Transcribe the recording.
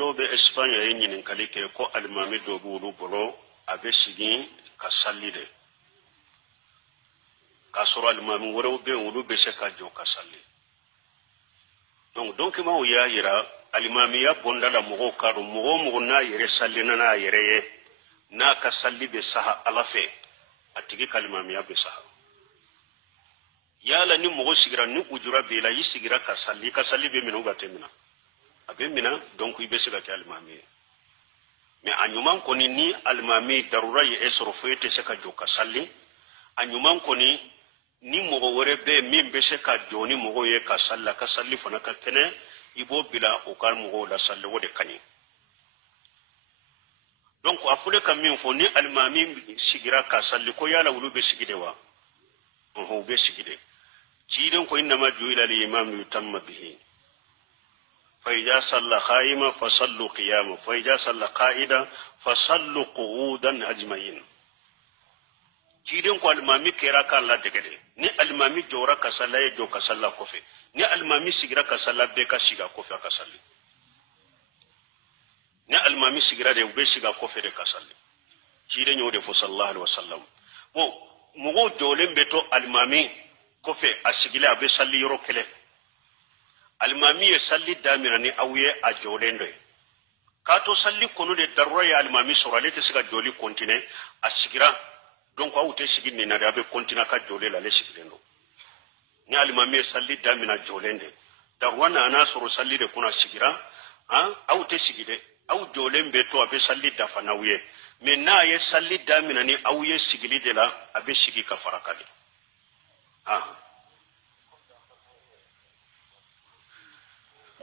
do be Espagne ye nyinin kalike ko almami do bulu bolo abe sigi ka sallide ka soro almami woro be wulu be se ka jo ka salli donc ma ya yira almami ya bonda la mogo karu mogo na yere salli na yere ye na ka salli be saha alafe atigi kalimami ya be saha yala ni mogo sigira ni ujura be la yisigira ka salli be minu gatemina abe mina donc ibe siga ta almami mais anyuman koni ni almami darura ye esoro foyete se ka joka salli anyuman koni ni mogo wore be min be se ka joni mogo ye ka salli fana ka kene ibo bila o kal mogo la salli wode kani donc afule kam min fo ni almami sigira ka salli ko yala wulu be sigide wa ho be sigide ciiden ko inma juila li imam yutamma bihi فإذا صلى قائما فصلوا قياما فإذا صلى قائدا فصلوا قعودا أجمعين جيدن ko almami kera kan la degede ni almami jora ka salla e jo ka salla ko fe ni almami sigira ka salla be ka siga ko fe ka salli ni almami sigira de be siga ko fe de ka salli jiden nyode fo sallallahu alaihi wasallam bo mugo jole beto almami ko fe asigila be salli yoro kele almami ye salli damira ni awye a jolendo kato salli kono de darura ya almami sorale te siga joli kontine asigira donc awute sigi ni na be kontina ka jole la le sigirendo ni almami ye salli damina jolende darwana ana soro salli de kuna sigira awute sigide aw jolembe to abe salli dafa nawye mais na ye salli damina ni awye sigili de la abe sigi ka farakali